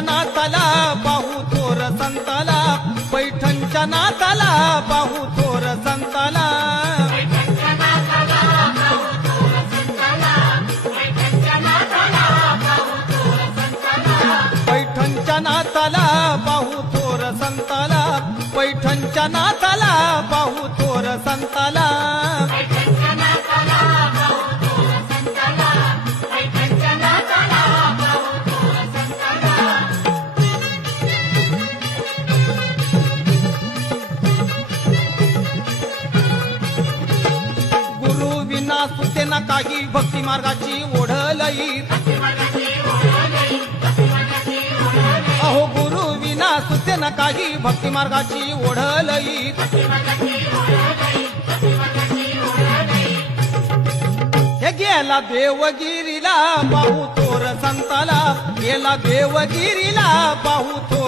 नाताला पाहू थोर संताला, पैठणच्या नाताला पाहू थोर संताला, पैठणच्या नाताला पाहू थोर संताला, पैठणच्या नाताला पाहू थोर संताला, पैठणच्या नाताला पाहू थोर संताला, पैठणच्या नाताला पाहू थोर संताला, पैठणच्या नाताला पाहू थोर संताला, पैठणच्या नाताला पाहू थोर संताला. गुरु विना सुते ना काही भक्ती मार्गाची ओढलई, अहो गुरु विना सुते ना काही भक्ती मार्गाची ओढलई, हे गेला देवगिरीला पाहू थोर संताला, गेला देवगिरीला पाहू थोर